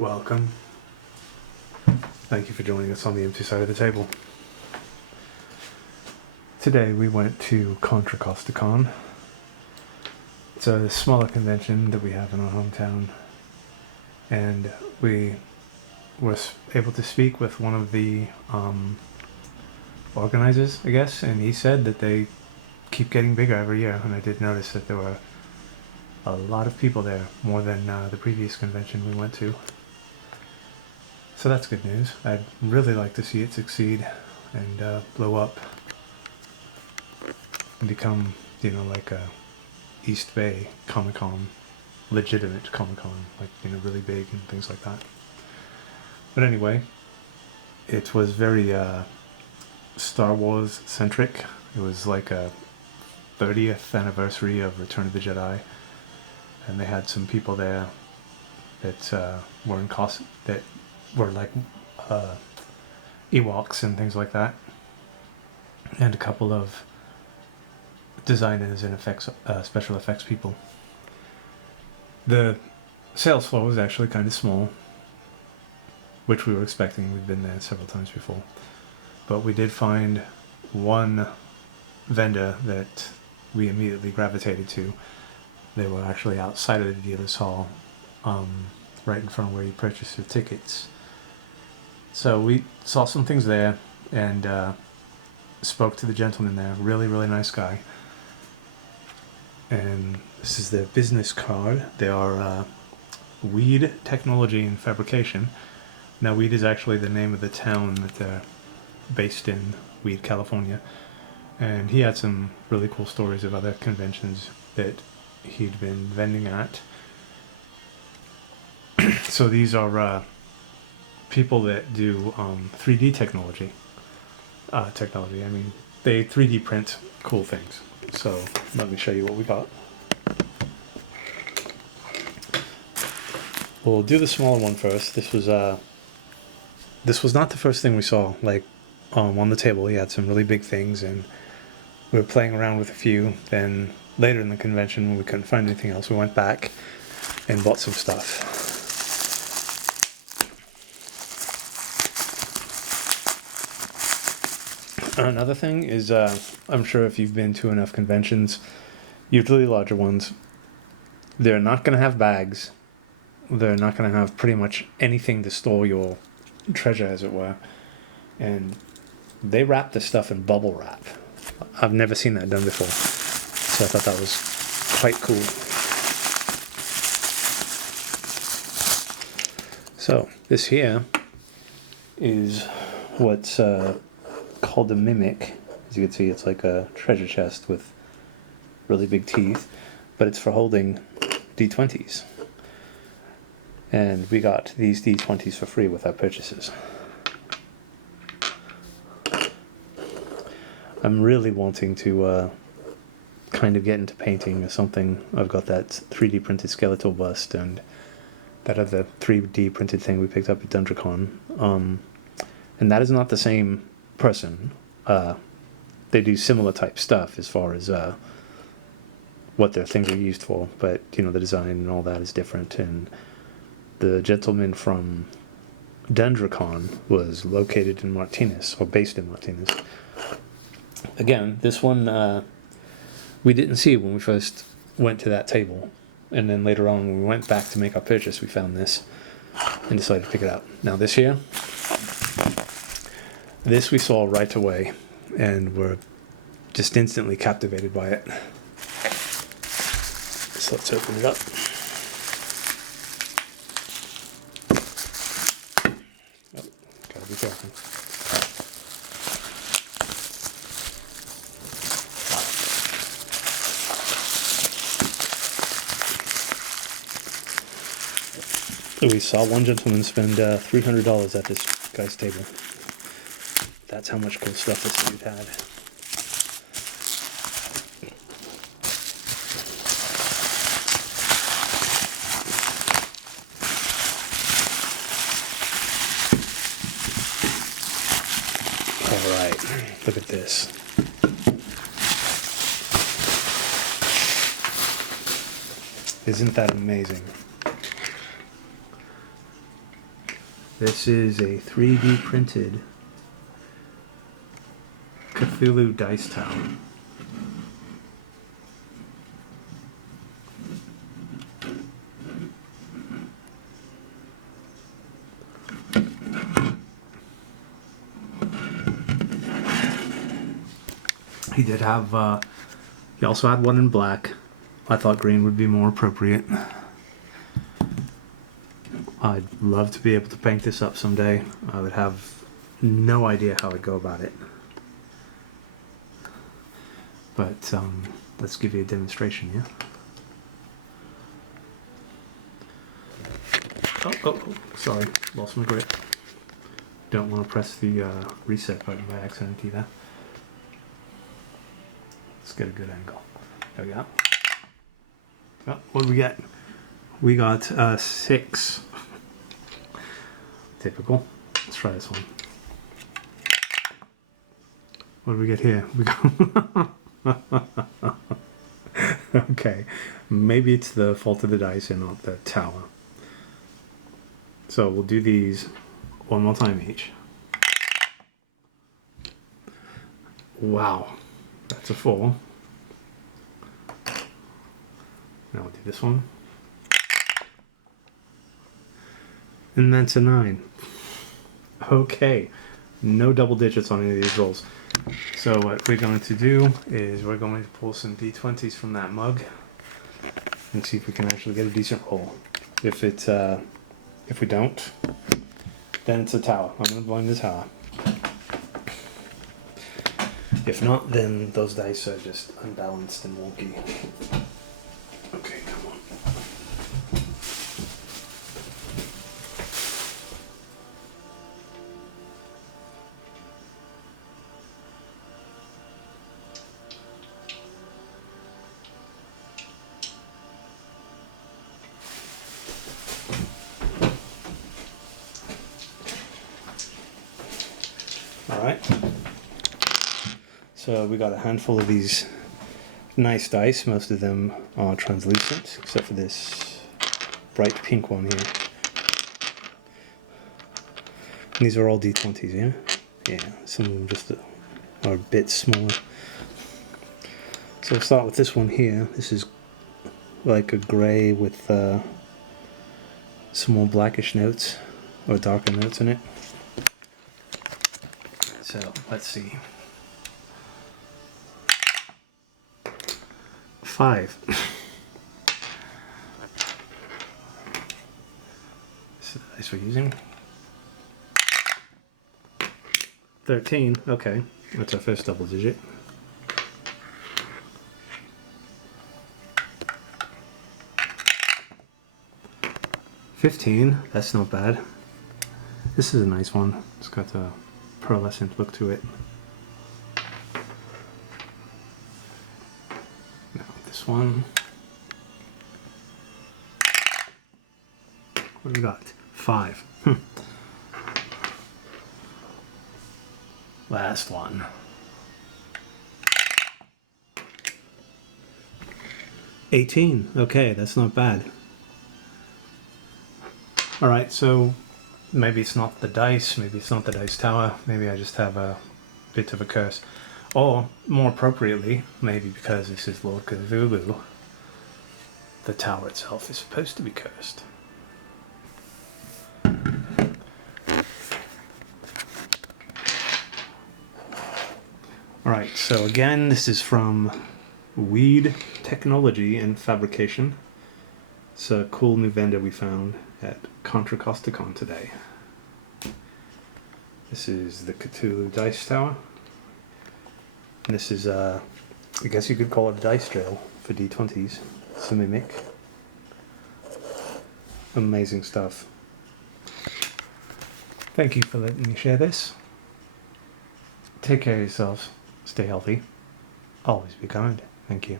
Welcome. Thank you for joining us on the empty side of the table. Today we went to Contra Costa Con. It's a smaller convention that we have in our hometown, and we were able to speak with one of the organizers, I guess, and he said that they keep getting bigger every year, and I did notice that there were a lot of people there, more than the previous convention we went to. So that's good news. I'd really like to see it succeed and blow up and become, like a East Bay Comic-Con, legitimate Comic-Con, really big and things like that. But anyway, it was very Star Wars centric. It was like a 30th anniversary of Return of the Jedi, and they had some people there that were in costume, that were like Ewoks and things like that, and a couple of designers and special effects people. The sales floor was actually kind of small, which we were expecting. We've been there several times before, but we did find one vendor that we immediately gravitated to. They were actually outside of the dealer's hall, right in front of where you purchase your tickets. So we saw some things there and spoke to the gentleman there. Really, really nice guy. And this is their business card. They are Weed Technology and Fabrication. Now, Weed is actually the name of the town that they're based in, Weed, California. And he had some really cool stories of other conventions that he'd been vending at. So these are people that do 3D technology. I mean, they 3D print cool things. So let me show you what we got. We'll do the smaller one first. This was not the first thing we saw. On the table, he had some really big things, and we were playing around with a few. Then later in the convention, when we couldn't find anything else, we went back and bought some stuff. Another thing is, I'm sure if you've been to enough conventions, usually larger ones, they're not going to have bags. They're not going to have pretty much anything to store your treasure, as it were. And they wrap this stuff in bubble wrap. I've never seen that done before. So I thought that was quite cool. So this here is what's called a mimic. As you can see, it's like a treasure chest with really big teeth, but it's for holding D20s. And we got these D20s for free with our purchases. I'm really wanting to kind of get into painting or something. I've got that 3D printed skeletal bust and that other 3D printed thing we picked up at DungeonCon. And that is not the same person. They do similar type stuff as far as what their things are used for, but the design and all that is different. And the gentleman from DungeonCon was located in Martinez, or based in Martinez. Again, this one we didn't see when we first went to that table, and then later on when we went back to make our purchase, we found this and decided to pick it up. Now this here, this we saw right away and were just instantly captivated by it. So let's open it up. Oh, gotta be careful. We saw one gentleman spend $300 at this guy's table. That's how much cool stuff this dude had. Alright, look at this. Isn't that amazing? This is a 3D printed Cthulhu dice tower. He did have, he also had one in black. I thought green would be more appropriate. I'd love to be able to paint this up someday. I would have no idea how I'd go about it. But let's give you a demonstration, yeah? Oh, sorry, lost my grip. Don't want to press the reset button by accident either. Let's get a good angle. There we go. Oh, what do we get? We got 6. Typical. Let's try this one. What do we get here? We got okay, maybe it's the fault of the dice and not the tower. So we'll do these one more time each. Wow, that's a 4. Now we'll do this one. And that's a 9. Okay, no double digits on any of these rolls. So what we're going to do is we're going to pull some d20s from that mug and see if we can actually get a decent roll. If we don't, then it's a tower. I'm going to blame the tower. If not, then those dice are just unbalanced and wonky. Okay, come on. Alright, so we got a handful of these nice dice. Most of them are translucent, except for this bright pink one here. And these are all d20s, yeah? Yeah, some of them just are a bit smaller. So we'll start with this one here. This is like a grey with some more blackish notes, or darker notes in it. So let's see. 5. This is the dice we're using. 13. Okay, that's our first double digit. 15. That's not bad. This is a nice one. It's got a pearlescent look to it. Now this one. What do we got? 5. Last one. 18. Okay, that's not bad. Alright, so maybe it's not the dice, maybe it's not the dice tower, maybe I just have a bit of a curse. Or, more appropriately, maybe because this is Lord Cthulhu, the tower itself is supposed to be cursed. Alright, so again, this is from Weed Technology and Fabrication. It's a cool new vendor we found at Contra Costa Con today. This is the Cthulhu Dice Tower. And this is, I guess you could call it a dice drill for D20s. It's a mimic. Amazing stuff. Thank you for letting me share this. Take care of yourselves. Stay healthy. Always be kind. Thank you.